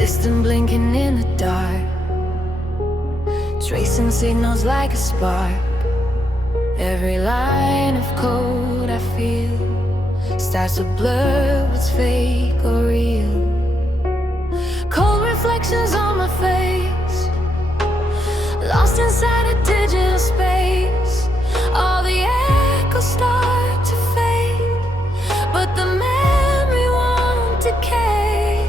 System blinking in the dark, tracing signals like a spark. Every line of code I feel starts to blur what's fake or real. Cold reflections on my face, lost inside a digital space. All the echoes start to fade, but the memory won't decay.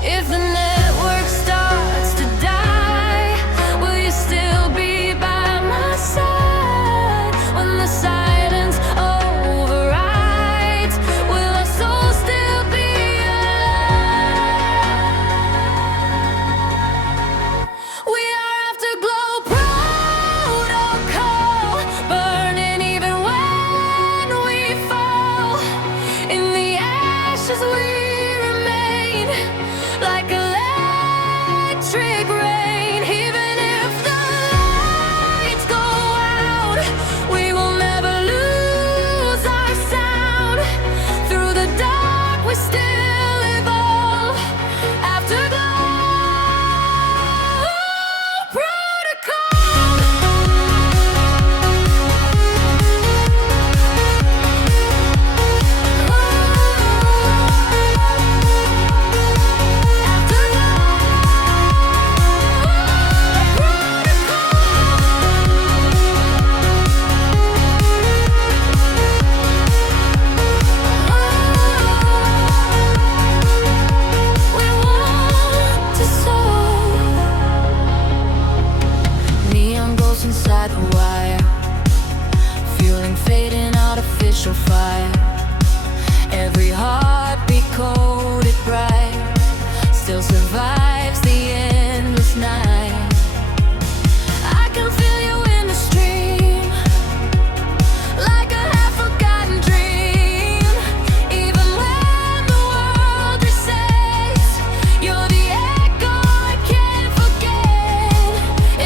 If the network starts to die, will you still be by my side? When the silence overrides, will our soul still be alive? We are afterglow protocol, burning even when we fall. In the ashes we remain, like electric rain. Even if the lights go out, we will never lose our sound. Through the dark we still evolve. Afterglow protocol. We want to soar. Neon ghosts inside the wire, fueling fading artificial fire. Every heartbeat coded bright, still survives the endless night. I can feel you in the stream, like a half-forgotten dream. Even when the world resets, you're the echo I can't forget.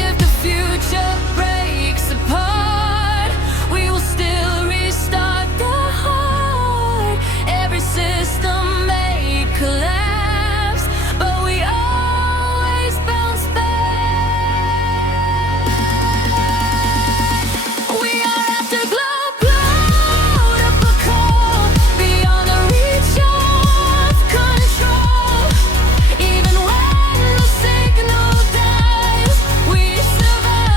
If the future breaks apart, we will still restart the heart. Every system may collapse, but we always bounce back. We are afterglow protocol, beyond the reach of control. Even when the signal dies, we survive.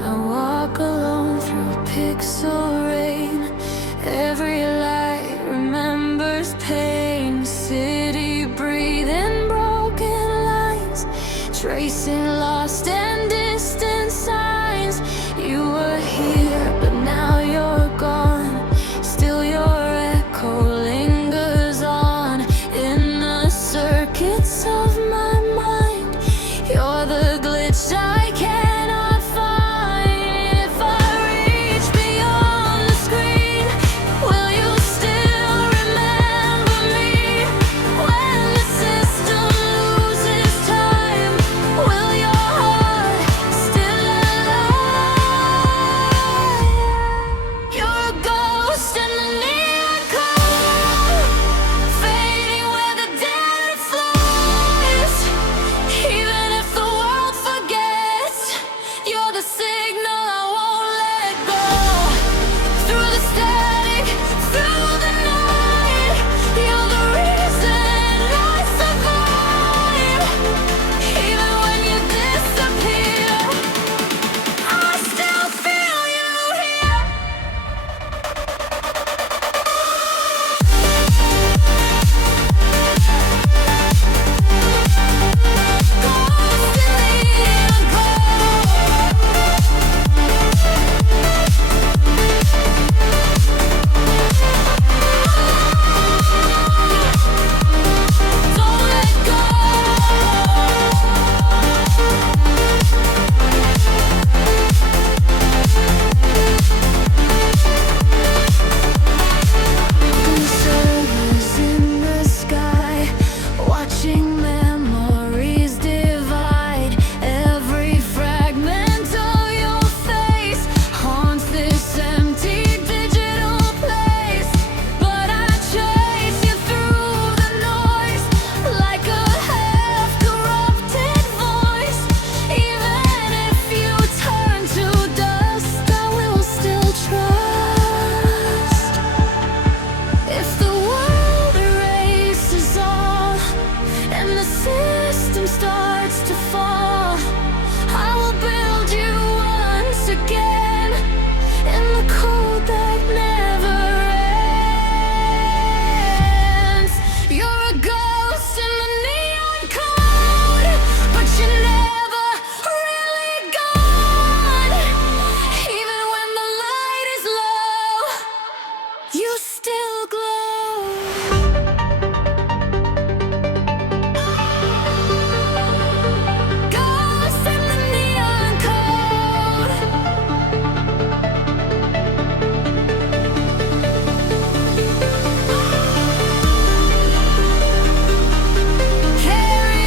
I walk alone through pixel rain. Every light remembers pain. City breathing broken lines, tracing lost and distant signs. You were here, but now you're gone. Still your echo lingers on in the circuits of my mind. You're the glitch I cannot find. If I reach beyond the screen, will you still remember me? When the system loses time, will your heart and the system starts to fall, I will build you once again in the cold that never ends. You're a ghost in the neon code, but you're never really gone. Even when the light is low, you still glow. Ghost in the neon code. Carry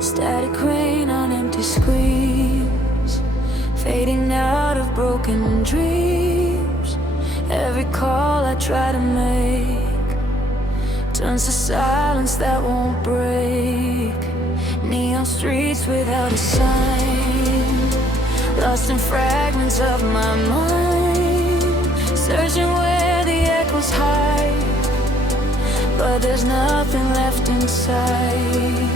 Static rain on empty screens, fading out of broken dreams. Every call I try to make turns to silence that won't break. Neon streets without a sign, lost in fragments of my mind, searching where the echoes hide, but there's nothing left inside.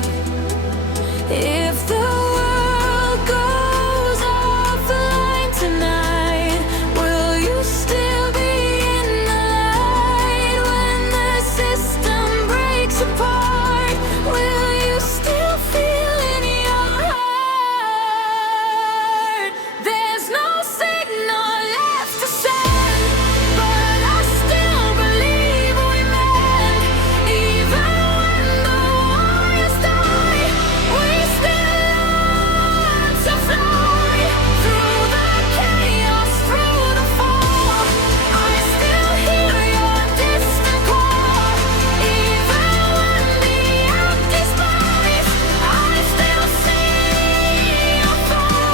If the world goes offline tonight, will you still be in the light? When the system breaks apart, will you still feel in your heart? There's no signal left to send, but I still believe we mend. Even when the warriors die, we still learn to fly. Through the chaos, through the fall, I still hear your distant call. Even when the empty space, I still see your face.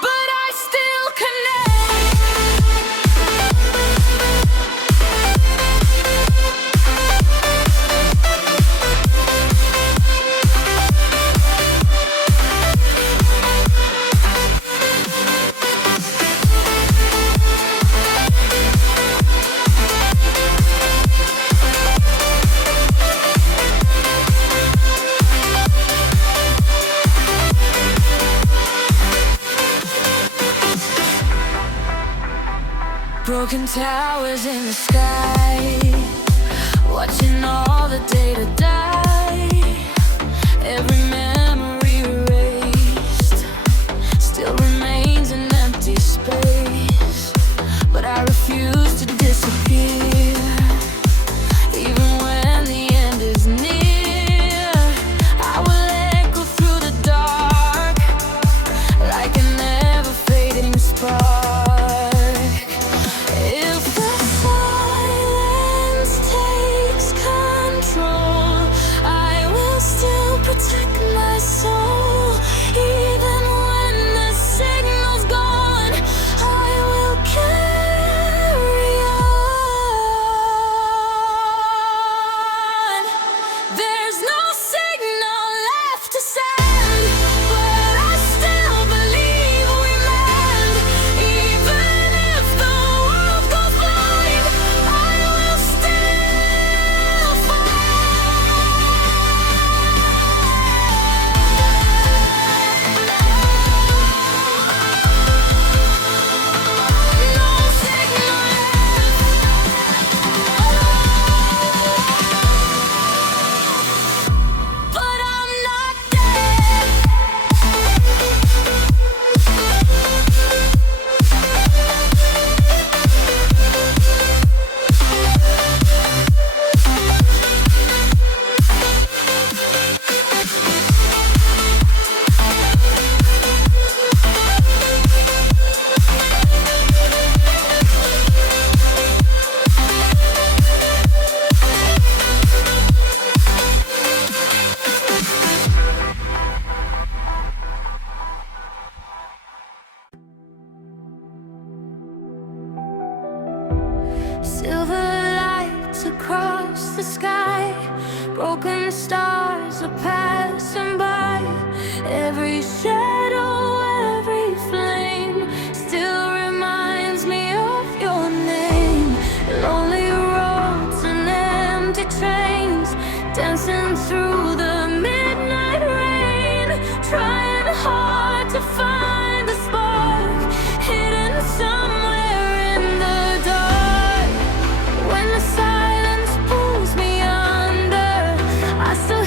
But I still connect. Broken towers in the sky, watching all the data die. Every memory erased still remains an empty space, but I refuse to disappear. Even when the end is near, I will echo through the dark like a never fading spark. If the silence takes control, I will still protect my Silver lights across the sky, broken stars are passing by. Every shadow, every flame still reminds me of your name. Lonely roads and empty trains, dancing through the midnight rain, trying hard to find the spark hidden somewhere in the dark. When the silence pulls me under, I still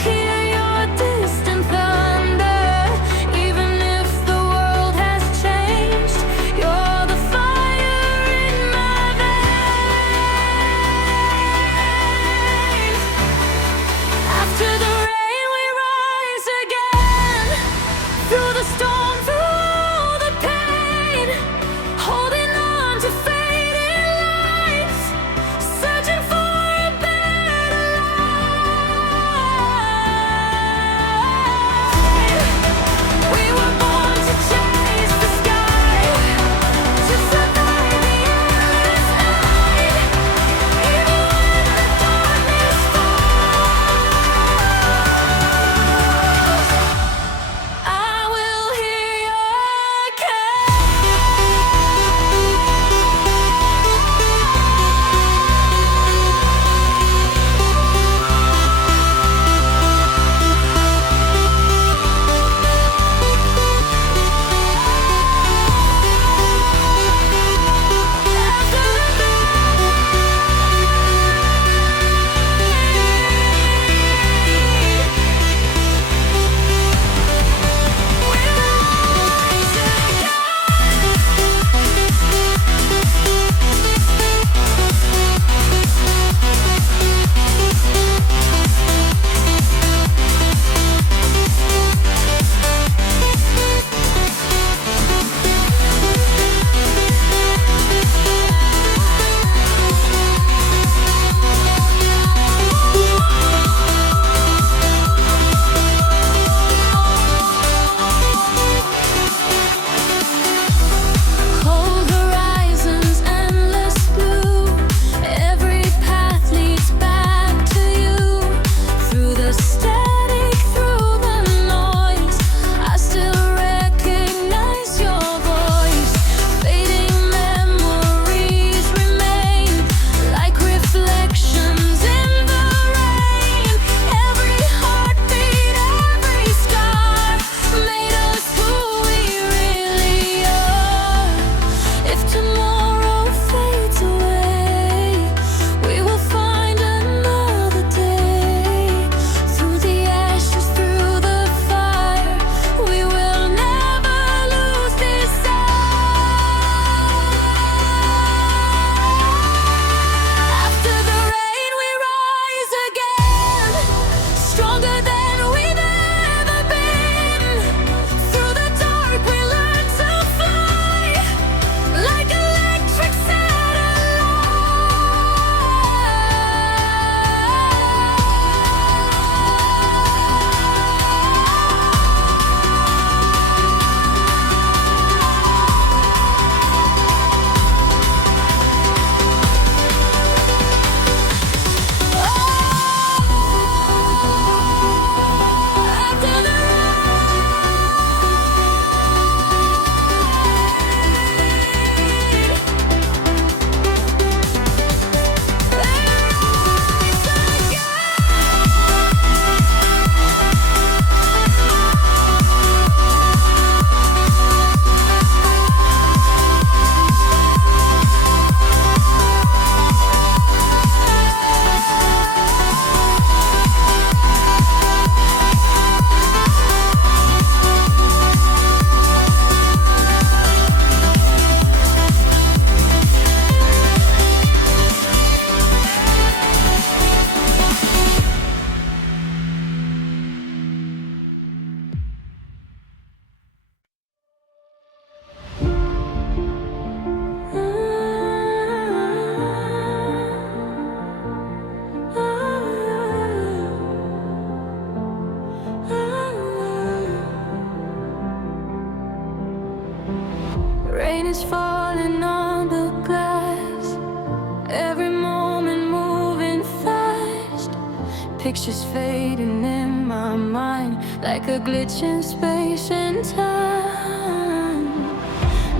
Pictures fading in my mind, like a glitch in space and time.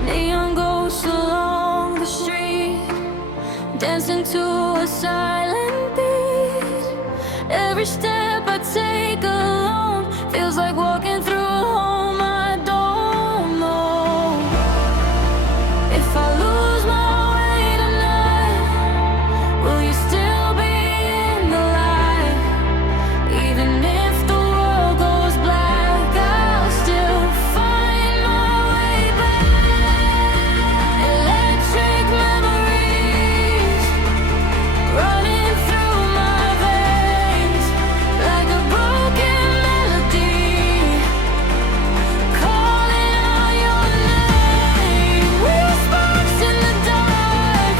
Neon ghosts along the street, dancing to a silent beat. Every step I take alone feels like walking through a home I don't know. If I lose my way tonight, will you still be in the light? Even if the world goes black, I'll still find my way back. Electric memories running through my veins, like a broken melody, calling out your name. We're sparks in the dark,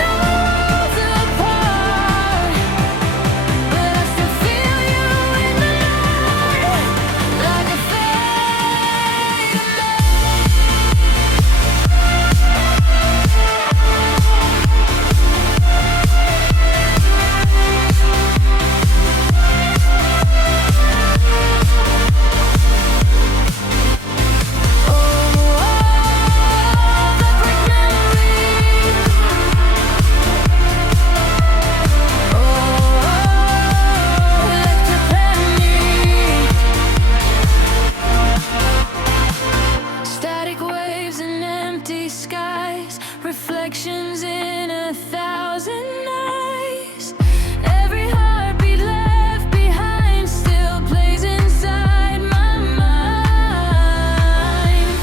no worlds apart, but I still feel you in the night, like a fading static waves and empty skies, reflections in 1,000 eyes. Every heartbeat left behind still plays inside my mind.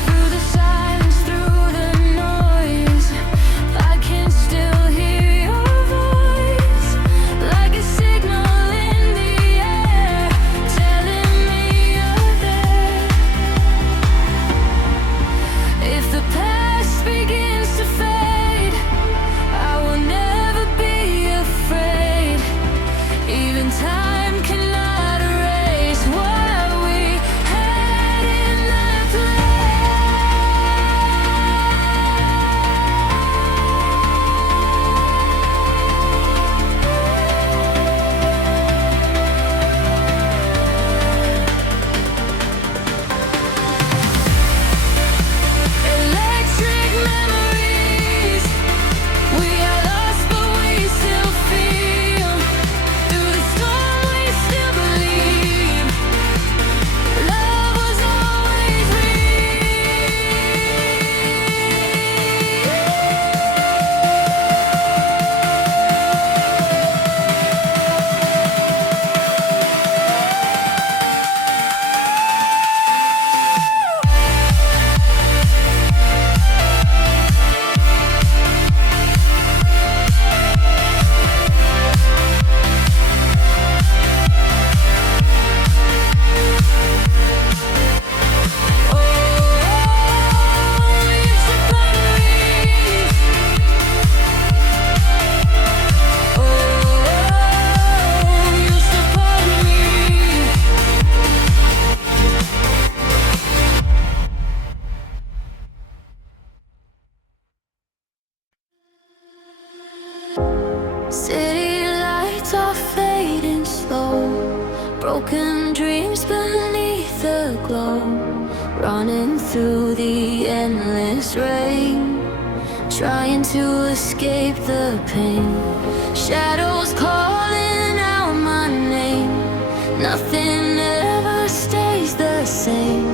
Through the silence, through the noise, I can still hear your voice, like a signal in the air, telling me you're there. If the past begins to fade, I will never be afraid. Even time cannot erase what we had in that electric memories. We are lost, but we still feel. Through the storm, we still believe. Love was always city lights are fading slow, broken dreams beneath the glow, running through the endless rain, trying to escape the pain. Shadows calling out my name, nothing ever stays the same.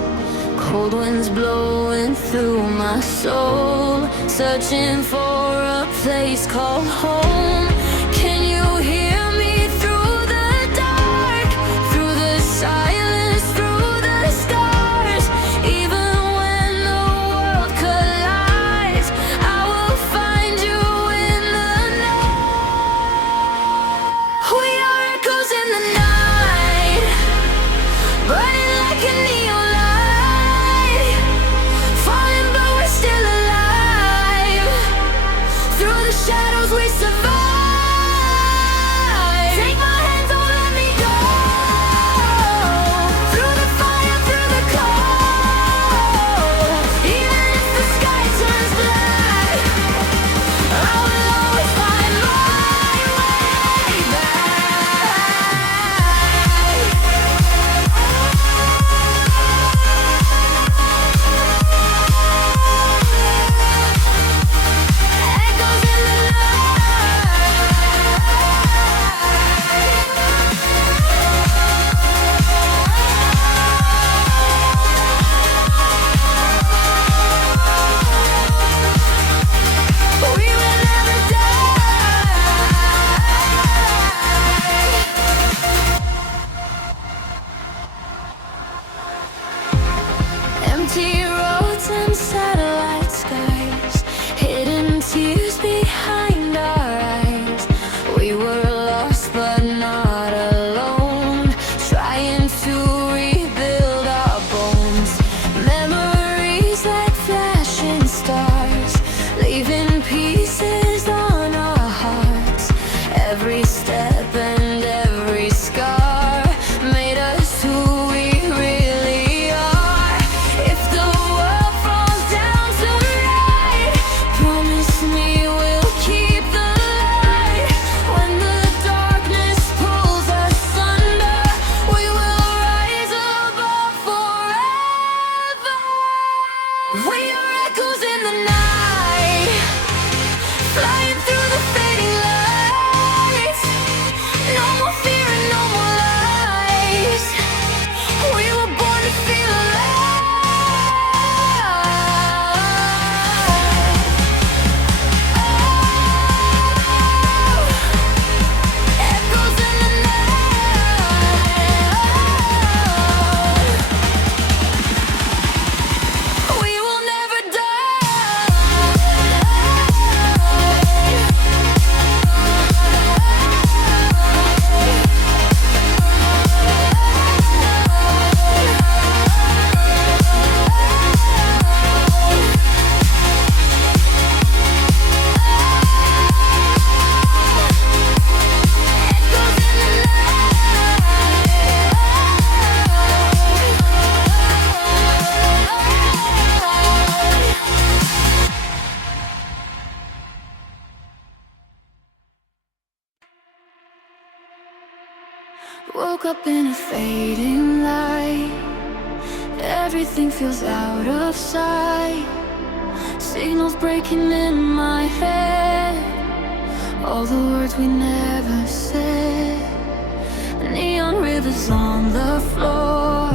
Cold winds blowing through my soul, searching for a place called home. Can you hear me through the dark, through the silence, through the stars? Even when the world collides, I will find you in the night. We are echoes in the night, burning like a neon light, falling but we're still alive. Through the shadows we survive. Woke up in a fading light. Everything feels out of sight. Signals breaking in my head. All the words we never said. Neon rivers on the floor,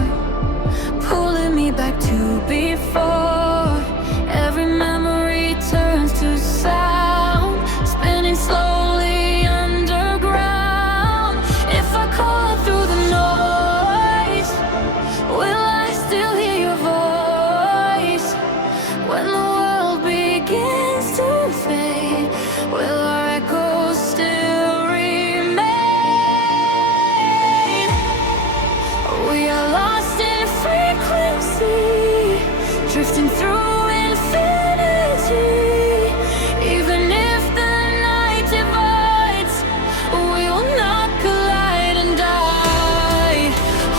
pulling me back to before. Every memory turns to sound, spinning slowly underground. If I call through the noise, will I still hear your voice? When the world begins to fade, will our echoes still remain? We are lost in frequency, drifting through infinity. Even if the night divides, we will not collide and die.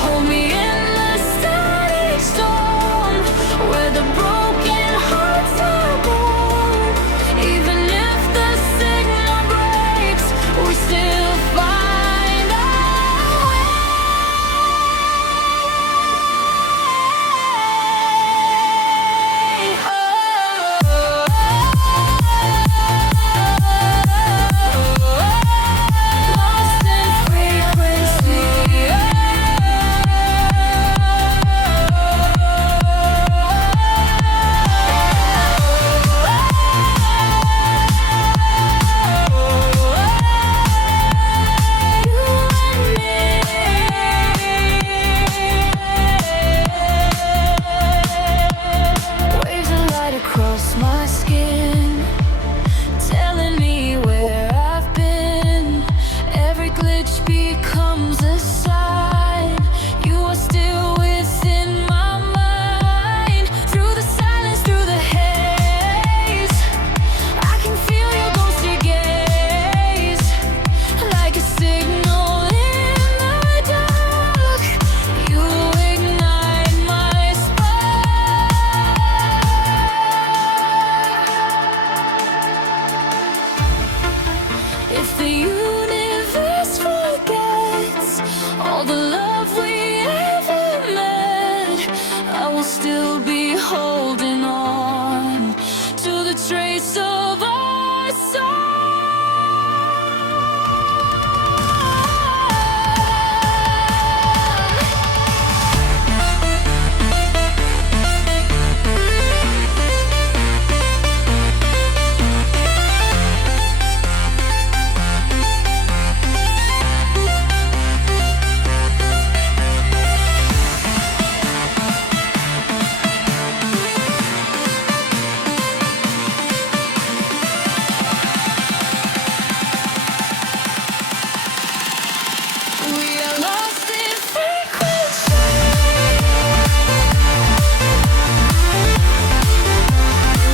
Hold me in the static storm, where the broken hearts are born. Even if the signal breaks, we still find our way. Lost in frequency. Waves of light across my skin, telling me where I've been. Every glitch becomes a sign. You are still within my mind. Through the silence, through the haze, I can feel your ghostly gaze. Like a signal in the dark, you ignite my spark. If the universe forgets all the love we ever met, I will still be holding on to the trace of our song. We are lost in frequency.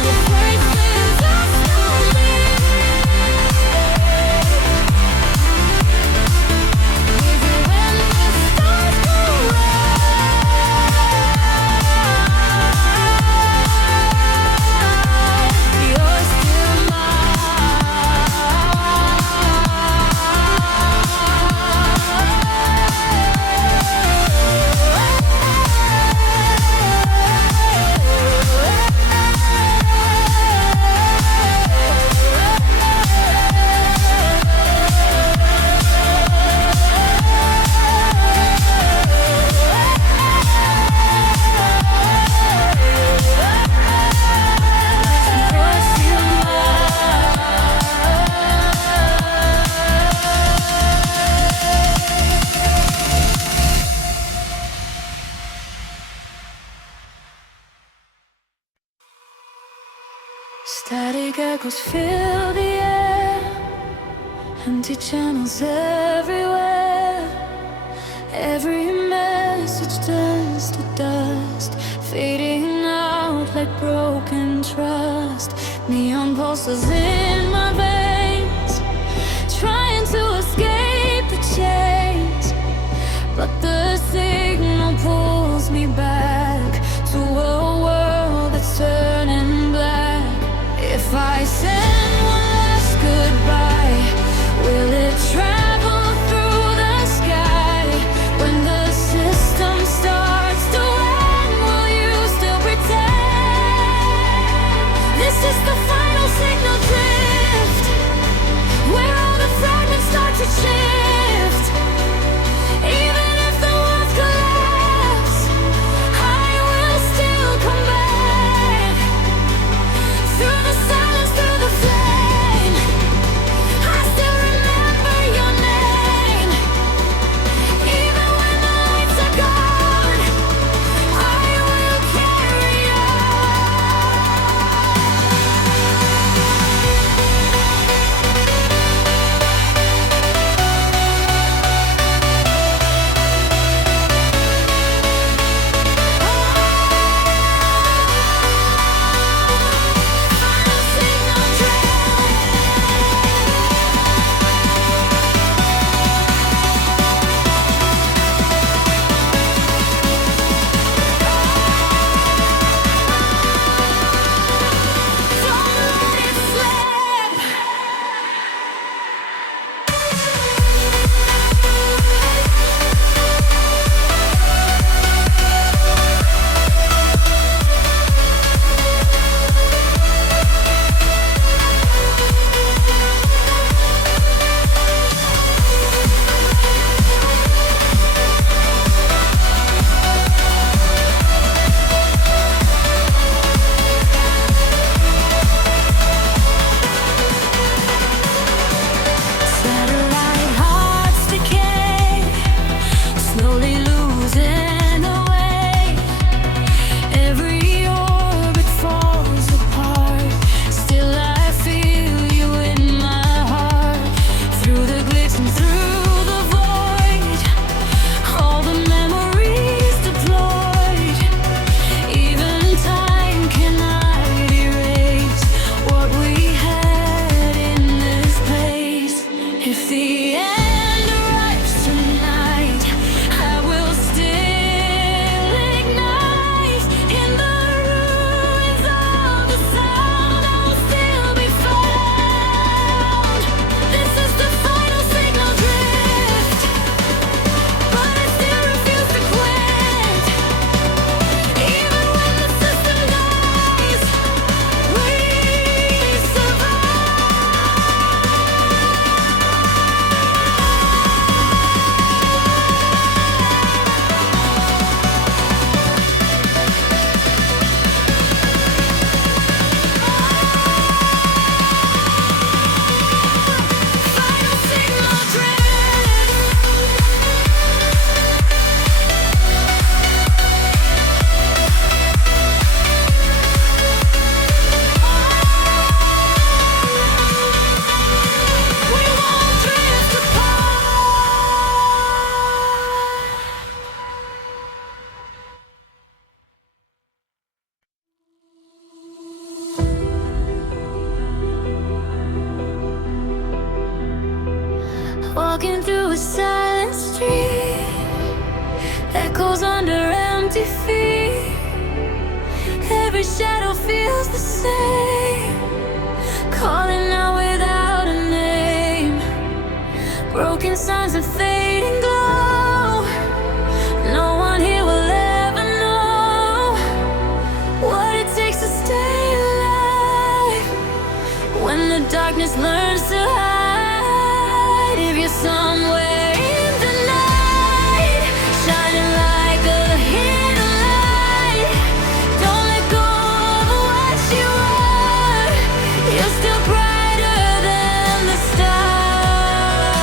The places I still even when the stars go out, you're still static echoes fill the air, empty channels everywhere. Every message turns to dust, fading out like broken trust. Neon pulses in my veins, trying to escape the chains, but the signal pulls me back to a world that's turning black. If I send one last goodbye, will it travel through the sky? If the end arrives tonight, I will still ignite in the ruins of the sound. I will still be found. This is the final signal drift, but I still refuse to quit. Even when the system dies, we survive. Final signal drift. We won't drift apart. Walking through a silent street, echoes under empty feet. Every shadow feels the same, calling out without a name. Broken signs of fading glow. No one here will ever know what it takes to stay alive when the darkness learns to hide. If you're somewhere in the night, shining like a hidden light, don't let go of what you are. You're still brighter than the stars.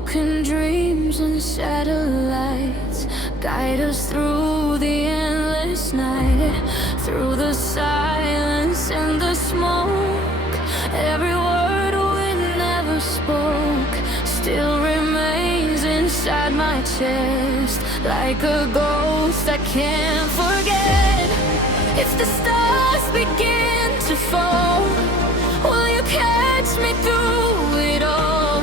broken dreams and satellites guide us through the endless night, through the silence and the smoke. Every word we never spoke still remains inside my chest, like a ghost I can't forget. If the stars begin to fall, will you catch me through it all?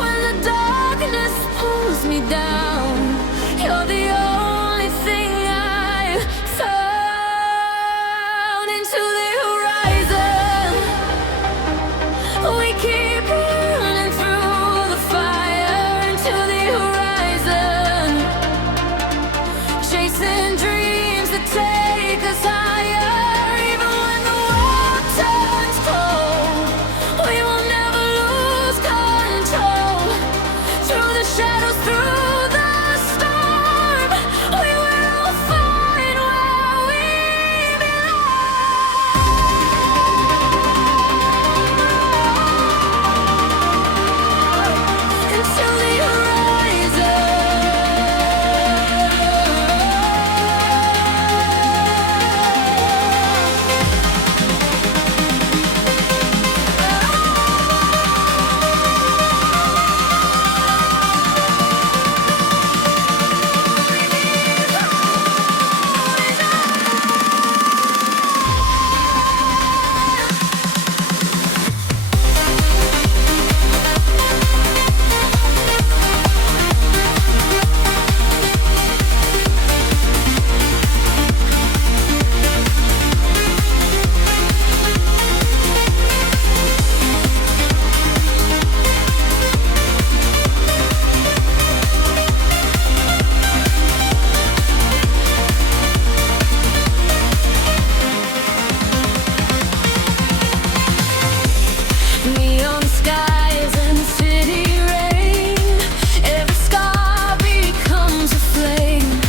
When the darkness pulls me down, you're the only thing I've found. Into the horizon, we keep running through the fire. Into the horizon, chasing dreams that take us higher. Even when the world turns cold, we will never lose control. Through the shadows, through the storm, we will find where we belong. Until the horizon. Neon skies and city rain, every scar becomes a flame.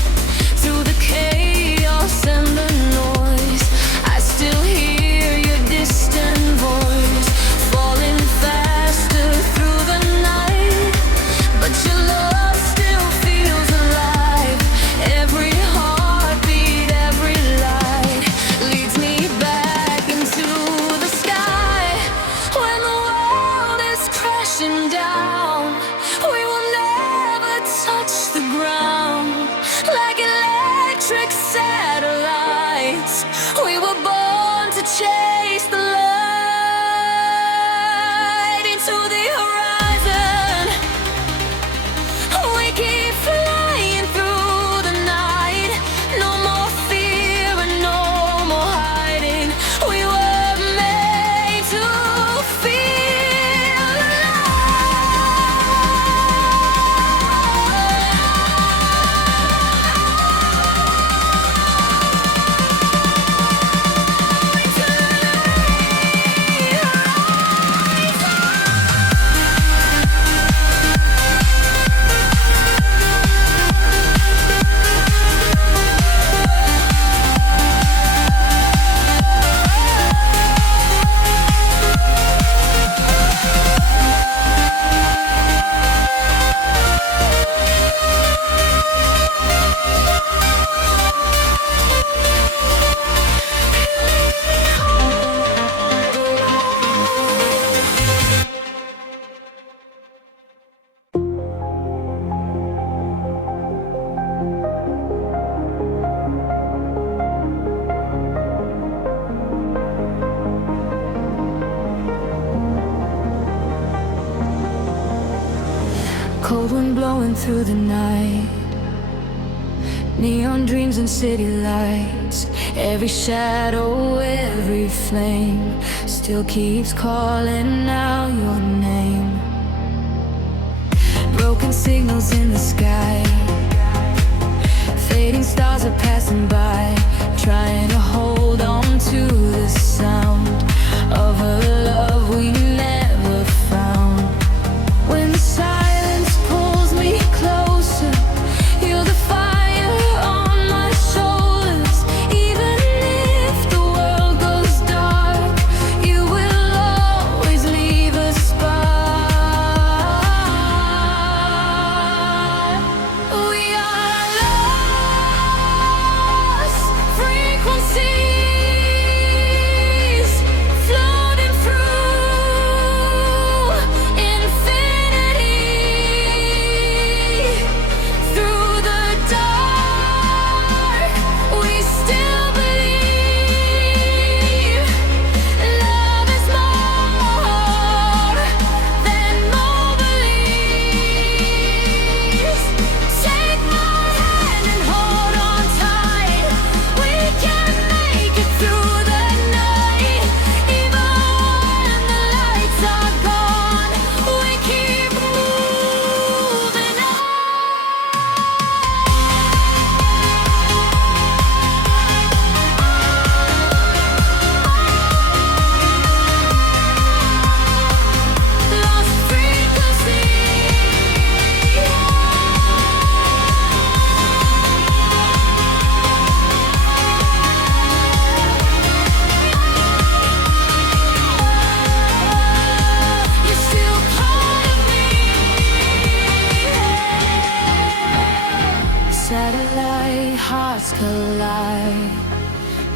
Through the chaos and the noise, I still hear your distant voice, falling faster through the night. But your love still feels alive. Every heartbeat, every light leads me back into the sky. When the world is crashing down, we will never touch the ground. Like electric satellites, we were born to chase the light. Into the horizon, we keep flying through the night. No more fear and no more hiding. We were made to feel cold wind blowing through the night. Neon dreams and city lights. Every shadow, every flame still keeps calling out your name. Broken signals in the sky, fading stars are passing by, trying to hold on to the sound of a love we never found. When the silence pulls me closer, you're the fire on my shoulders. Even if the world goes dark, you will always leave us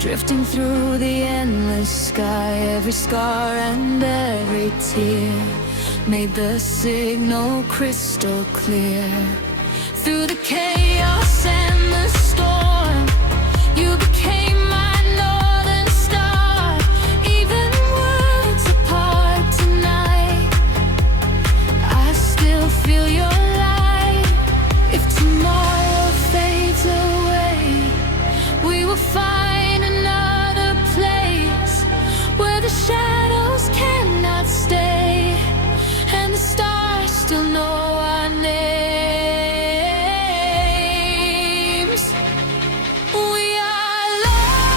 drifting through the endless sky. Every scar and every tear made the signal crystal clear. Through the chaos and the storm, you became my northern star. Even worlds apart tonight, I still feel your light. If tomorrow fades away, we will find another place where the shadows cannot stay, and the stars still know our names. We are lost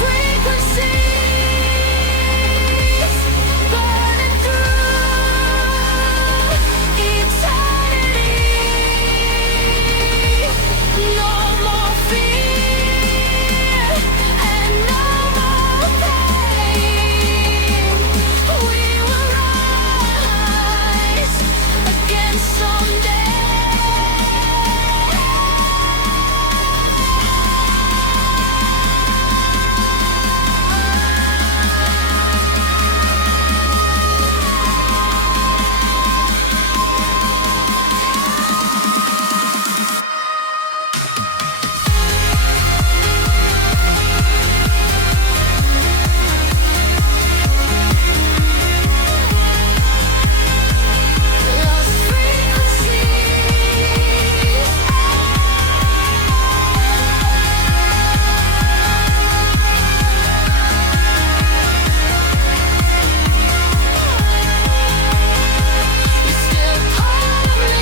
frequencies, burning through eternity. No more fear and no more pain. We will rise again someday. Lost frequencies. You're still part of me.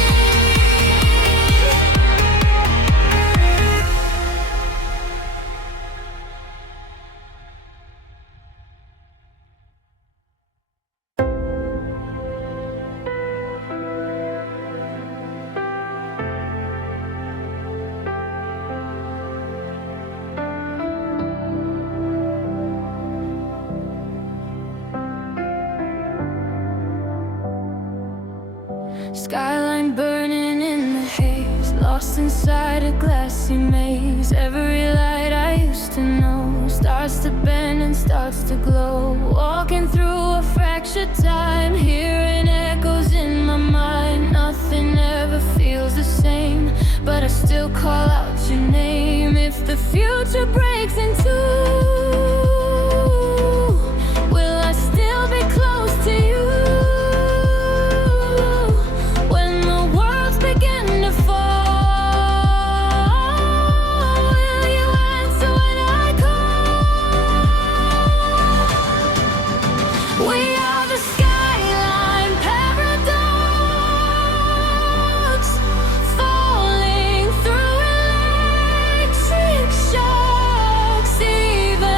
Skyline burning in the haze, lost inside a glassy maze. Every light I used to know starts to bend and starts to glow. Walking through a fractured time, hearing echoes in my mind. Nothing ever feels the same, but I still call out your name. If the future breaks in two, will I still be close to you? When the worlds begin to fall, will you answer when I call? We are the skyline paradox, falling through electric shocks. Even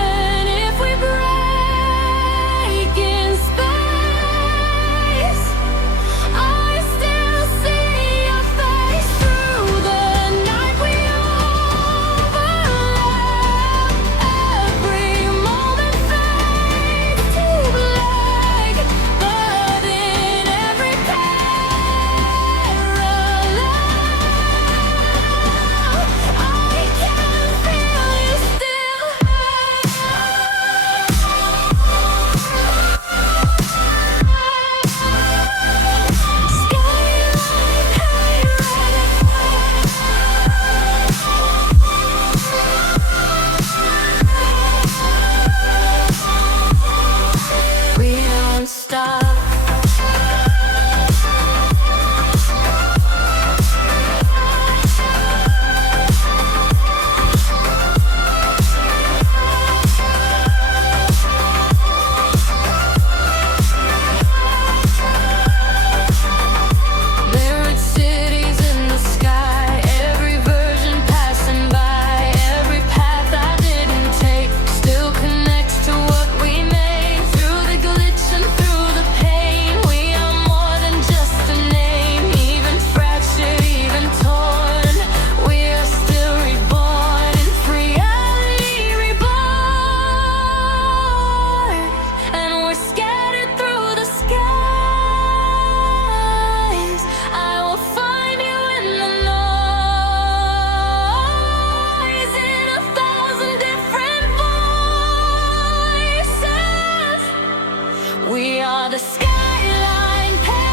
are the skyline paradox,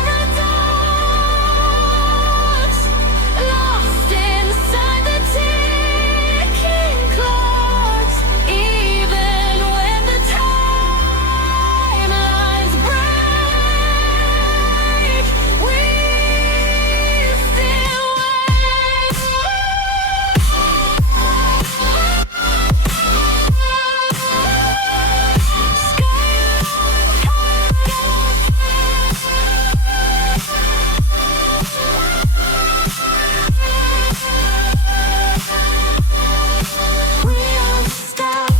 lost inside the ticking clocks. Even when the timelines break, we still wait. We don't stop.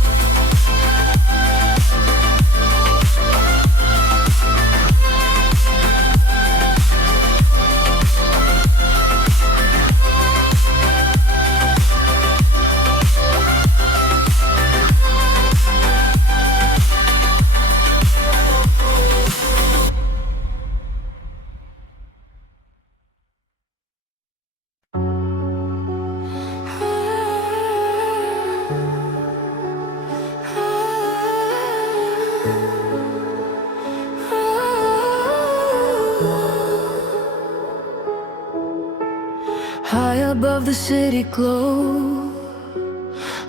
High above the city glow,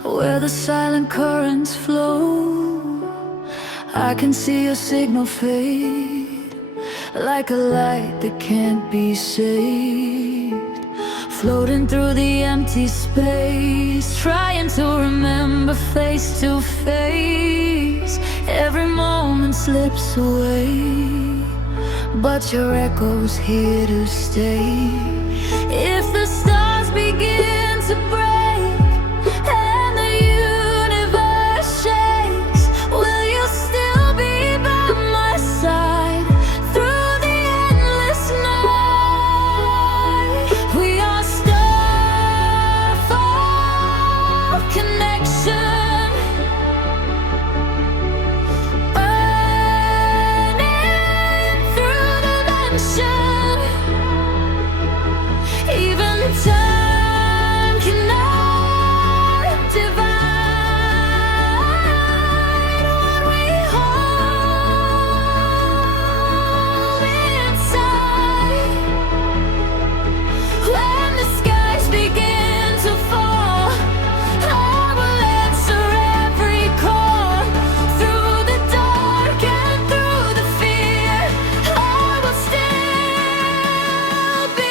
where the silent currents flow, I can see a signal fade, like a light that can't be saved. Floating through the empty space, trying to remember face to face. Every moment slips away, but your echo's here to stay. If the stars begin to break and the universe shakes, will you still be by my side through the endless night? We are starfall connection, burning through dimension. Even time cannot divide what we hold inside. When the skies begin to fall, I will answer every call. Through the dark and through the fear, I will still be.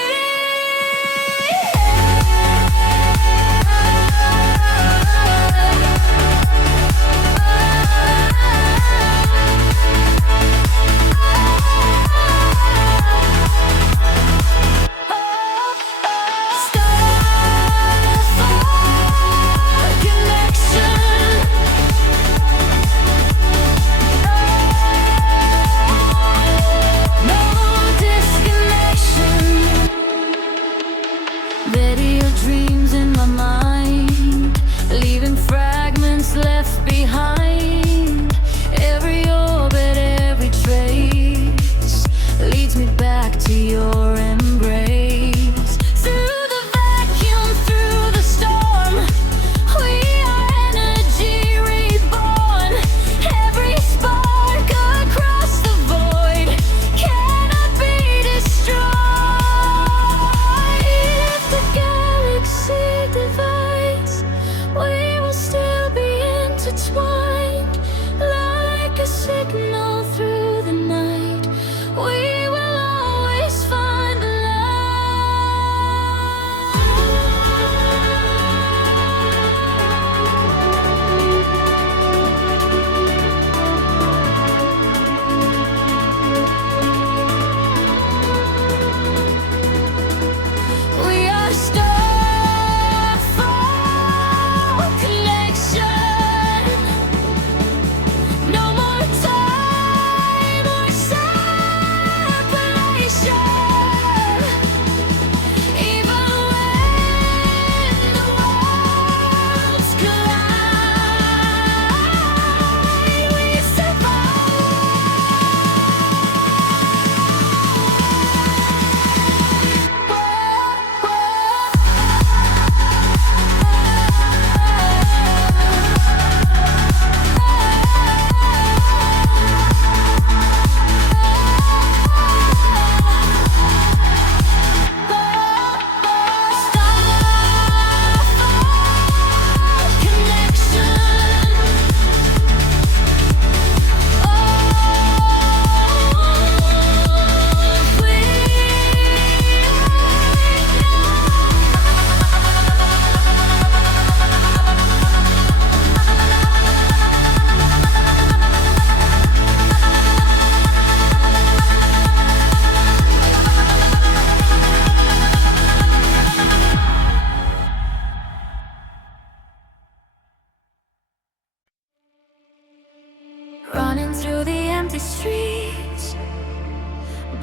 Video dreams in my mind, leaving fragments left behind. Every orbit, every trace leads me back to your embrace. Through the vacuum, through the storm, we are energy reborn. Every spark across the void cannot be destroyed. If the galaxy divides, we will still be intertwined, like a signal through the night. We will always find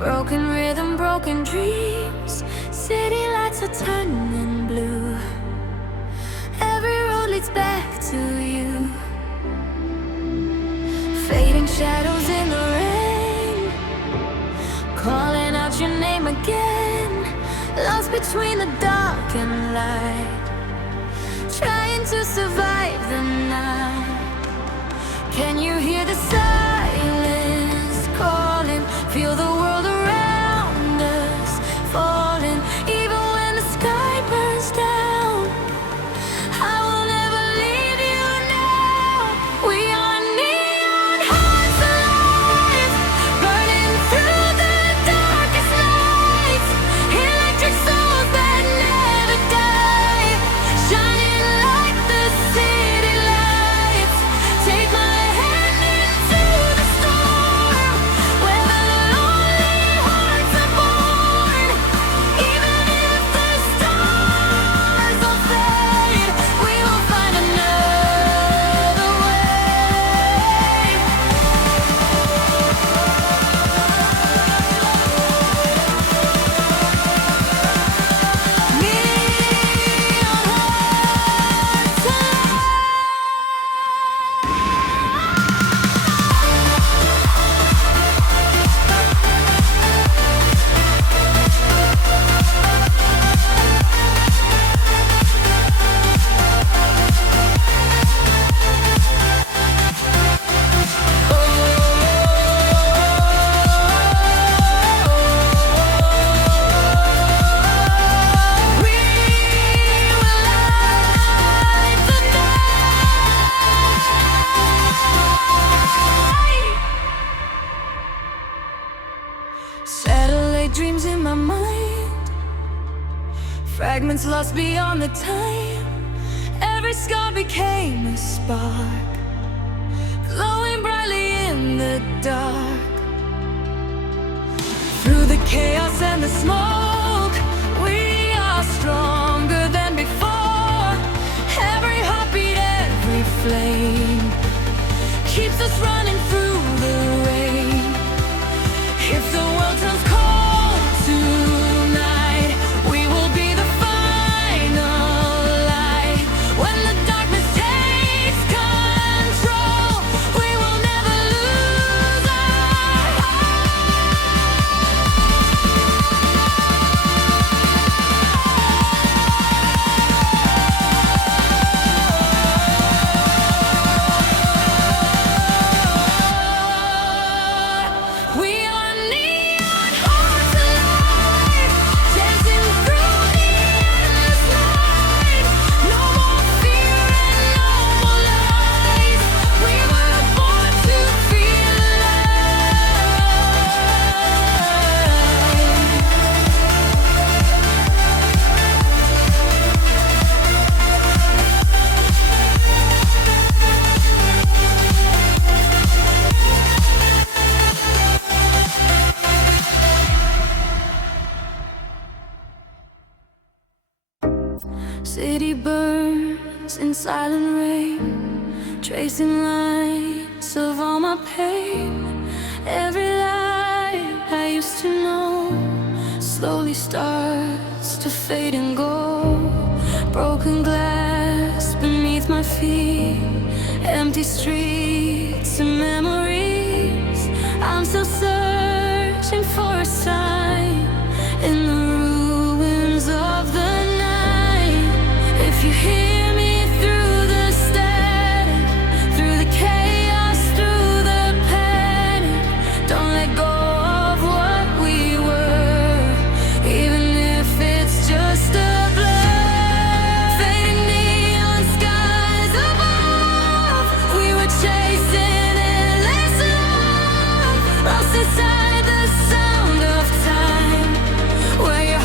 Broken rhythm, broken dreams. City lights are turning blue. Every road leads back to you. Fading shadows in the rain, calling out your name again. Lost between the dark and light, trying to survive the night. Can you hear the silence calling? Feel the world around us falling. Even when the sky burns down, I will never leave you now. We are neon hearts alive, burning through the darkest nights. Electric souls that never die, shining like the city lights. Take my hand into the storm, where the lonely hearts are born. Even if the stars all fade, we will find another way. Neon hearts alive. Satellite dreams in my mind, fragments lost beyond the time. Every scar became a spark, glowing brightly in the dark. Through the chaos and the smoke, we are stronger than before. Every heartbeat, every flame keeps us running through the rain. If the world turns cold tonight, we will be the final light. When the darkness takes control, we will never lose our heart. We are neon hearts alive, dancing through the endless night. No more fear and no more lies. We were born to feel alive. City burns in silent rain, tracing lines of all my pain. Every life I used to know slowly starts to fade and go. Broken glass beneath my feet, empty streets and memories. I'm still searching for a sign in the ruins of the night. If you hear me through the static, through the chaos, through the panic, don't let go of what we were, even if it's just a blur. Fading neon skies above, we were chasing endless love, lost inside the sound of time, where your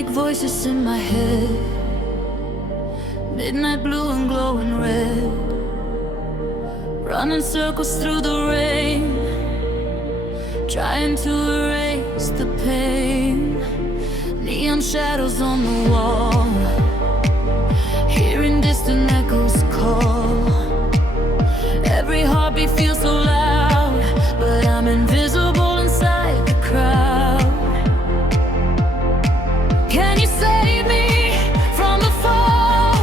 Automatic voices in my head, midnight blue and glowing red, running circles through the rain, trying to erase the pain. Neon shadows on the wall, hearing distant echoes call. Every heartbeat feels so loud, but I'm invisible inside the crowd. Can you save me from the fall,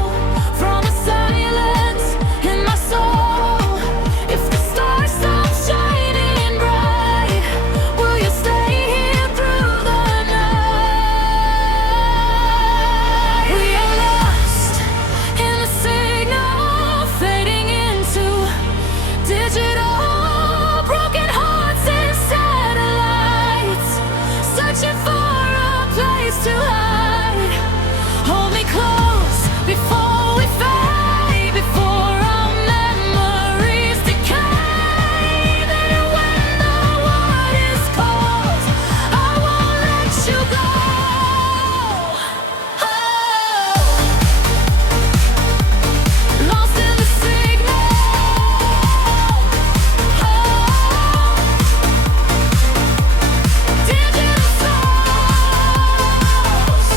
from the silence in my soul? If the stars stop shining bright, will you stay here through the night? We are lost in the signal, fading into digital, broken hearts and satellites, searching for a place to hide. Hold me close before we fade, before our memories decay. Then when the waters cold, I won't let you go. Oh, lost in the signal. Digital souls,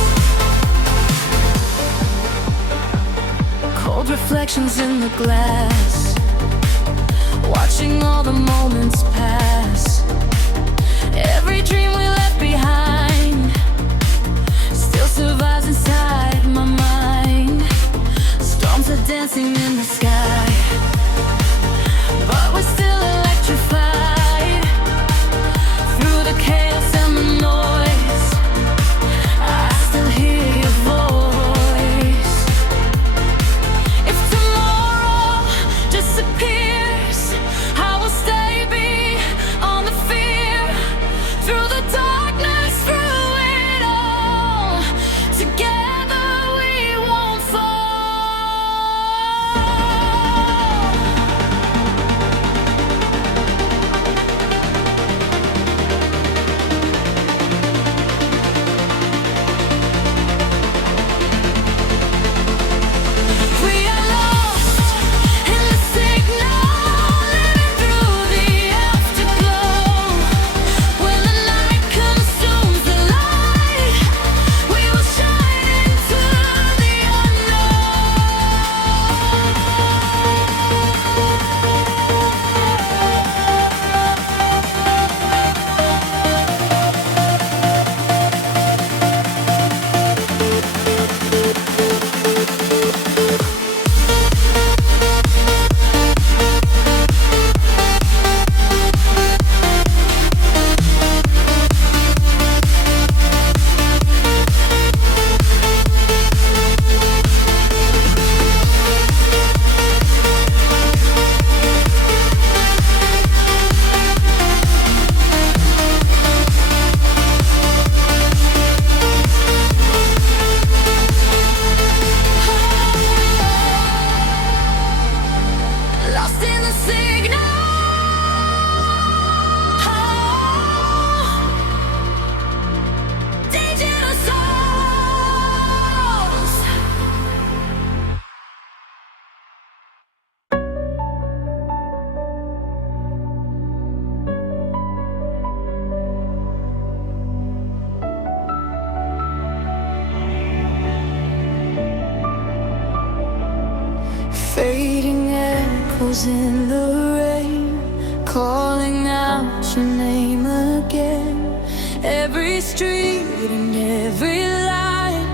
cold reflections in the glass, watching all the moments pass. Every dream we left behind still survives inside my mind. Storms are dancing in the sky, but we're still electrified. Through the chaos and the noise, I still hear your voice. If tomorrow disappears, I will stay beyond the fear. Through the darkness, through it all, together we won't fall. We are lost in the signal, living through the afterglow. When the night consumes the light, we will shine into the lost in the signal. Digital souls. Fading echoes in the rain, calling out your name again. Every street and every light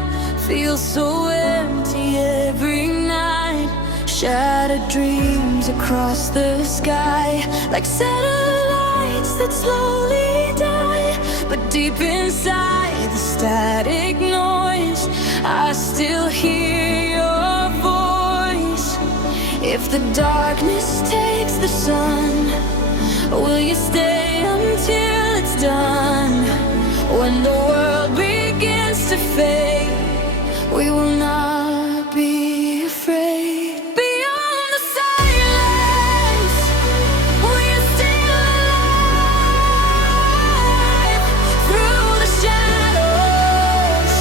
feels so empty every night. Shattered dreams across the sky, like satellites that slowly die. But deep inside the static noise, I still hear your voice. If the darkness takes the sun, will you stay until it's done? When the world begins to fade, we will not be afraid. Beyond the silence, we are still alive. Through the shadows,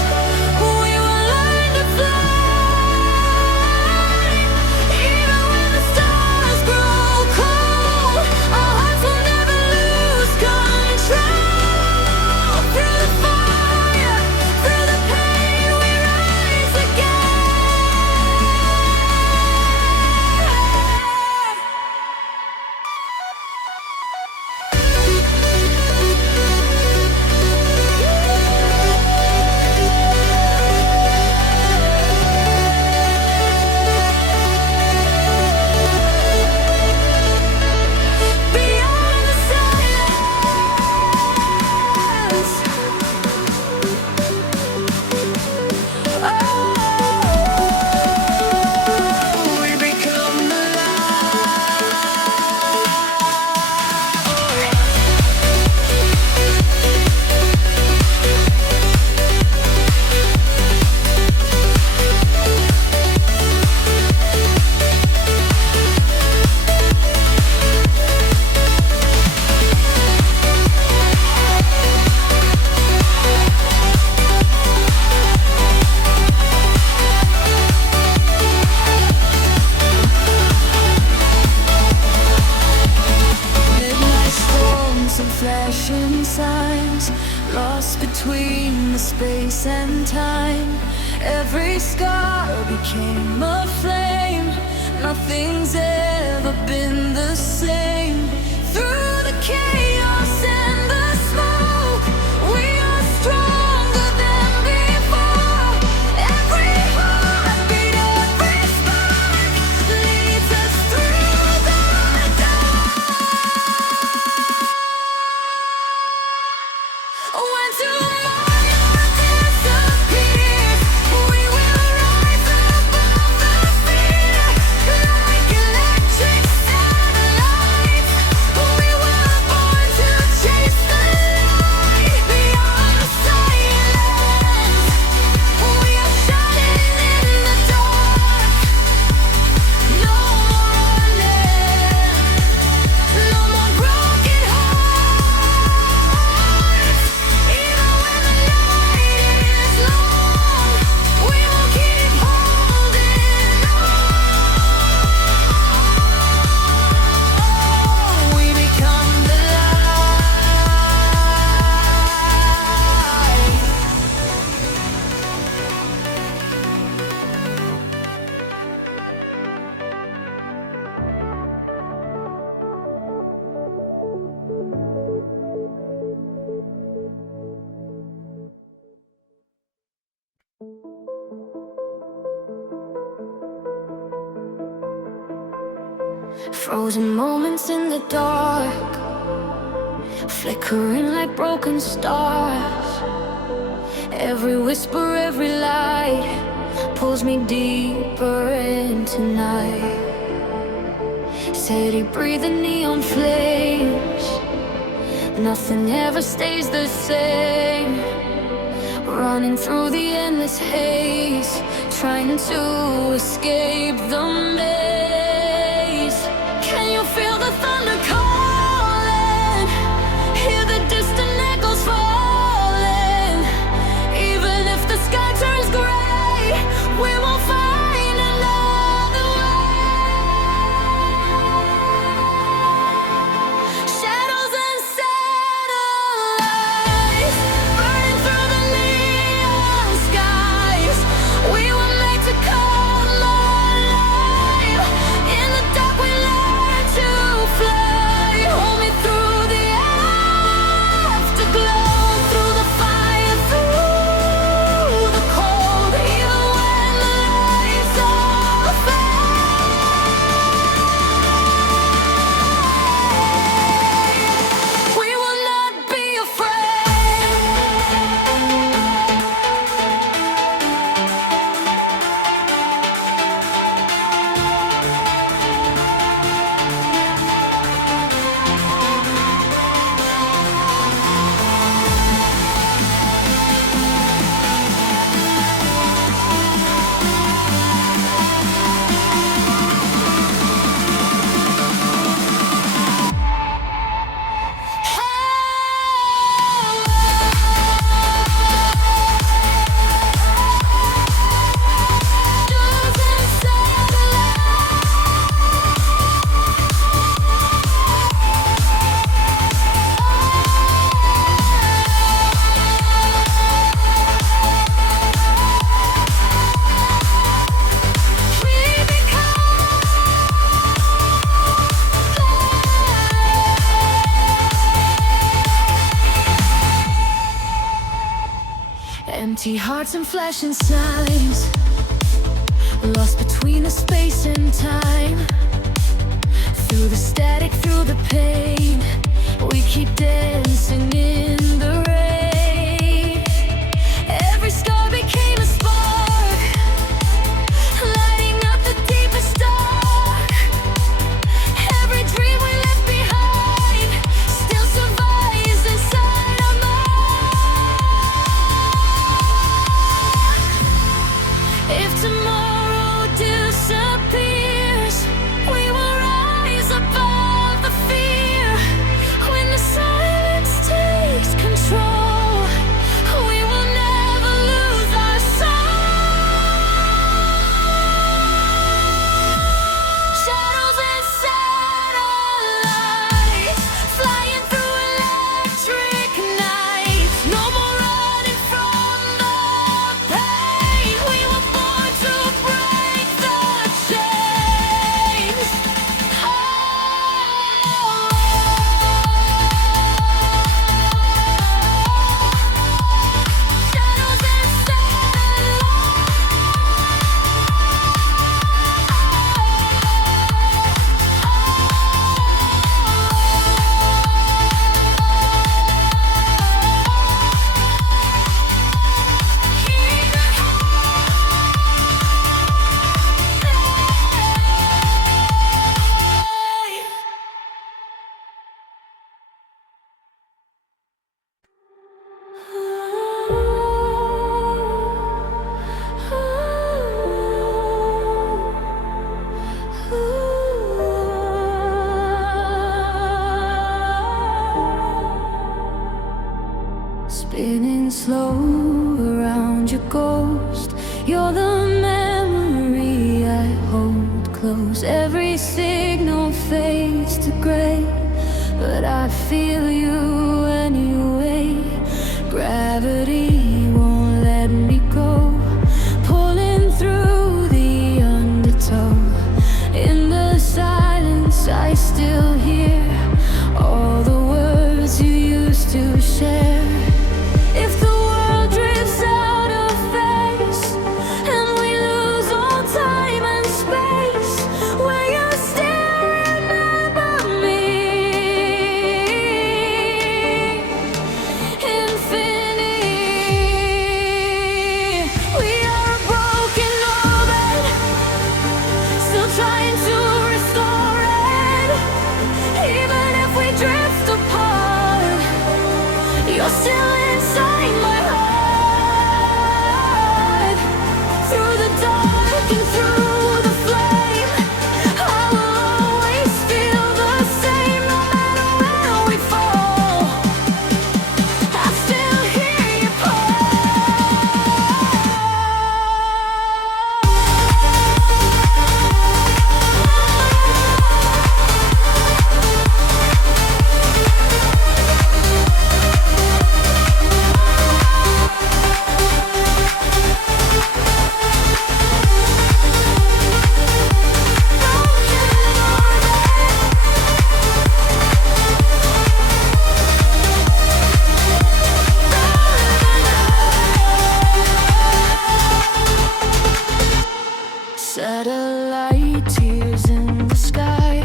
lost between the space and time. Every scar became a flame. Nothing's ever been the same. Through the chaos and the smoke, we are stronger than before. Every heartbeat, every spark leads us through the dark. When tomorrow disappears, we will rise above the fear. Like electric satellites, we were born to chase the light. Beyond the silence, we are shining in the dark. No more running, no more broken hearts. Even when the night is long, we will keep holding on. We become the light. Frozen moments in the dark, flickering like broken stars. Every whisper, every light pulls me deeper into night. Steady breathing neon flames, nothing ever stays the same. Running through the endless haze, trying to escape the maze. Can you feel the thunder calling? Hear the distant echoes falling. Even if the sky turns gray, we will find another way. Shadows and satellites, burning through the neon skies. We were made to come alive. In the dark we learn to fly. Hold me through the afterglow, through the fire, through the cold. Even when the lights all fade, we will not be afraid. Empty hearts and flashing signs, lost between the space and time. Through the static, through the pain, we keep dancing in the rain. Every scar became a spark, lighting up the deepest dark. Every dream we left behind still survives inside our mind. If tomorrow disappears, we will rise above the fear. When the silence takes slow around your ghost. You're the memory I hold close. Every signal fades to gray, but I feel you anyway. Gravity won't let me go, pulling through the undertow. In the silence I still hear all the words you used to share. If the world drifts out of face and we lose all time and space, will you still remember me? Infinity. We are a broken orbit, still trying to restore it. Even if we drift apart, you're still inside my heart. Through the dark and through the flame, I will always feel the same. No matter where we fall, I still hear you satellite tears in the sky,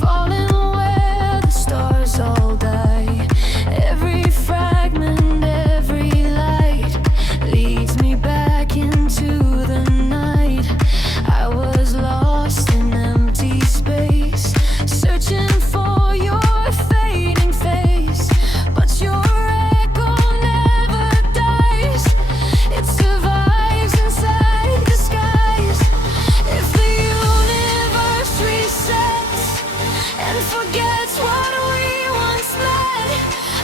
falling where the stars all die. Every fragment, every light leads me back into the night. I was lost in empty space, searching for your fading face, but your echo never dies. It survives inside the skies. If the universe resets and forgets what we once met,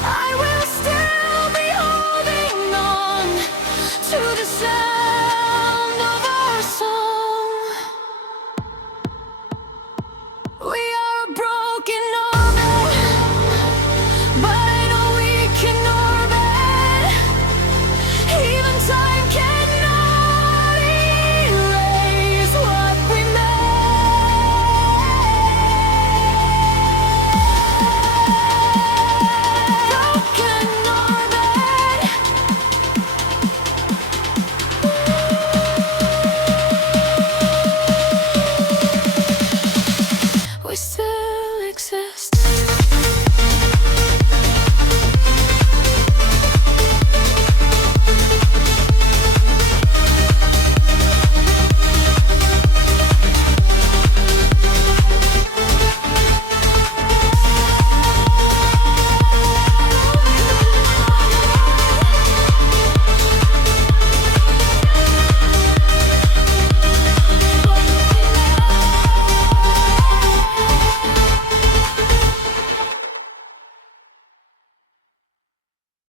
I will still be holding on to the sound of our song. We are a broken orbit, but I know we can orbit. Even time cannot erase what we made. Broken orbit. We still exist.